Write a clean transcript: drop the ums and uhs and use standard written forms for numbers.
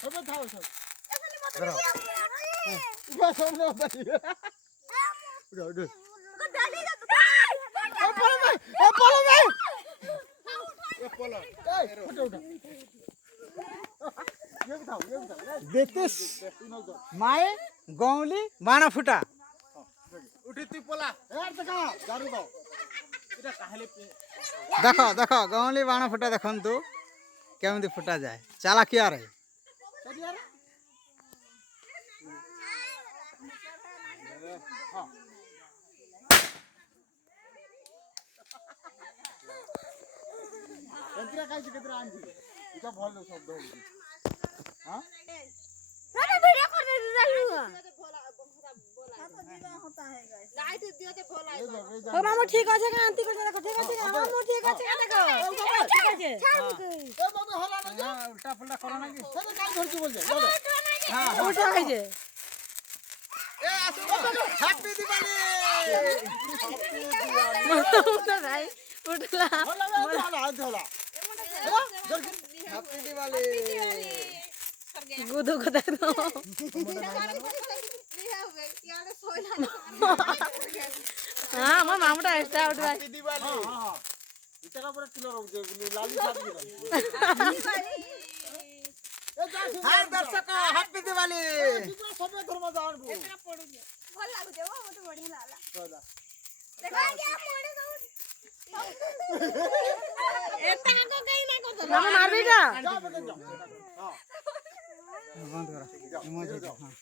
সবে থাও সব উঠো সামনে উঠো উঠো बेतिस माए गौली बाण फुटा देख देख गौली बाण फुटा देखु केमती फुटा जाए चाला किया रे মামু ঠিক আছে কেন আন্টি করে দেখো ঠিক আছে মামু ঠিক আছে কেন দেখো ঠিক আছে এ বাবা হলা না যে उल्टा पुल्टा करो ना कि সেটা কাজ ধরছি বলছে हां উঠে হইছে এ আসো হ্যাপি দিওয়ালি উঠে ভাই উঠলা হলা হলা হলা हैप्पी दिवाली গুদু কথা দাও হ্যাঁ আমার মামুটা এক্সট্রা উঠে ভাই হ্যাপি দিওয়ালি হ্যাঁ হ্যাঁ এটা পরে কিলো রোজ লালি সাত দিন এ যা हाय दर्शक हैप्पी दिवाली তোমরা সবে ধর্ম জানবো ভাল লাগুছে ও মতে বড়িয়া লাগলা চলা দেখো কি মোড়ে যাও এটা কো কই না করতে মামা মারবি এটা যাও বেটা যাও হ্যাঁ बंद करा इमोजी हां